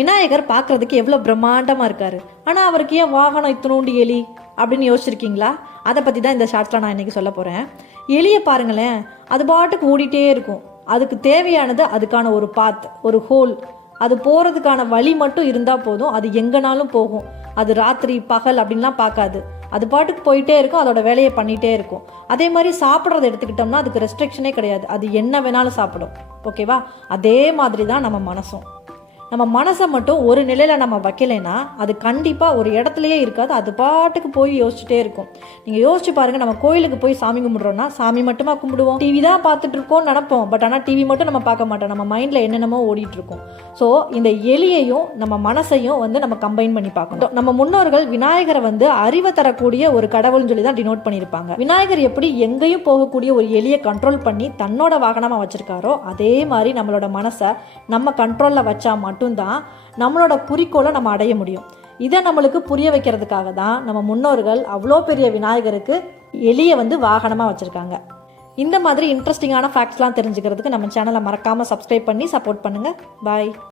விநாயகர் பார்க்கறதுக்கு எவ்வளோ பிரம்மாண்டமாக இருக்காரு. ஆனால் அவருக்கு ஏன் வாகனம் இத்தனோண்டு எலி அப்படின்னு யோசிச்சிருக்கீங்களா? அதை பற்றி தான் இந்த ஷார்ட்ஸில் நான் இன்றைக்கி சொல்ல போகிறேன் எலியை பாருங்களேன் அது பாட்டுக்கு ஓடிட்டே இருக்கும். அதுக்கு தேவையானது அதுக்கான ஒரு பாத் ஒரு ஹோல் அது போகிறதுக்கான வழி மட்டும் இருந்தால் போதும். அது எங்கேனாலும் போகும். அது ராத்திரி பகல் அப்படின்லாம் பார்க்காது. அது பாட்டுக்கு போயிட்டே இருக்கும் அதோட வேலையை பண்ணிகிட்டே இருக்கும். அதே மாதிரி சாப்பிட்றத எடுத்துக்கிட்டோம்னா அதுக்கு ரெஸ்ட்ரிக்ஷனே கிடையாது. அது என்ன வேணாலும் சாப்பிடும். ஓகேவா அதே மாதிரி தான் நம்ம மனசும். நம்ம மனசை மட்டும் ஒரு நிலையில் நம்ம வைக்கலைன்னா அது கண்டிப்பாக ஒரு இடத்துலையே இருக்காது. அது பாட்டுக்கு போய் யோசிச்சுட்டே இருக்கும். நீங்கள் யோசிச்சு பாருங்கள் நம்ம கோயிலுக்கு போய் சாமி கும்பிட்றோன்னா சாமி மட்டுமா கும்பிடுவோம்? டிவி தான் பார்த்துட்டு இருக்கோம்னு நினைப்போம். பட் ஆனால் டிவி மட்டும் நம்ம பார்க்க மாட்டோம். நம்ம மைண்டில் என்னென்னமோ ஓடிட்டு இருக்கோம் ஸோ இந்த எலியையும் நம்ம மனசையும் வந்து நம்ம கம்பைன் பண்ணி பார்க்கணும். நம்ம முன்னோர்கள் விநாயகரை வந்து அறிவை தரக்கூடிய ஒரு கடவுள்னு சொல்லி தான் டினோட் பண்ணியிருப்பாங்க. விநாயகர் எப்படி எங்கேயும் போகக்கூடிய ஒரு எலியை கண்ட்ரோல் பண்ணி தன்னோட வாகனமாக வச்சிருக்காரோ அதே மாதிரி நம்மளோட மனசை நம்ம கண்ட்ரோலில் வச்சா மட்டும்தான் நம்மளோட குறிக்கோளை நம்ம அடைய முடியும். இதை நம்மளுக்கு புரிய வைக்கிறதுக்காக தான் நம்ம முன்னோர்கள் அவ்வளோ பெரிய விநாயகருக்கு எலியை வந்து வாகனமாக வச்சுருக்காங்க. இந்த மாதிரி இன்ட்ரெஸ்டிங்கான ஃபேக்ட்ஸ்லாம் தெரிஞ்சுக்கிறதுக்கு நம்ம சேனலை மறக்காமல் சப்ஸ்கிரைப் பண்ணி சப்போர்ட் பண்ணுங்கள் பாய்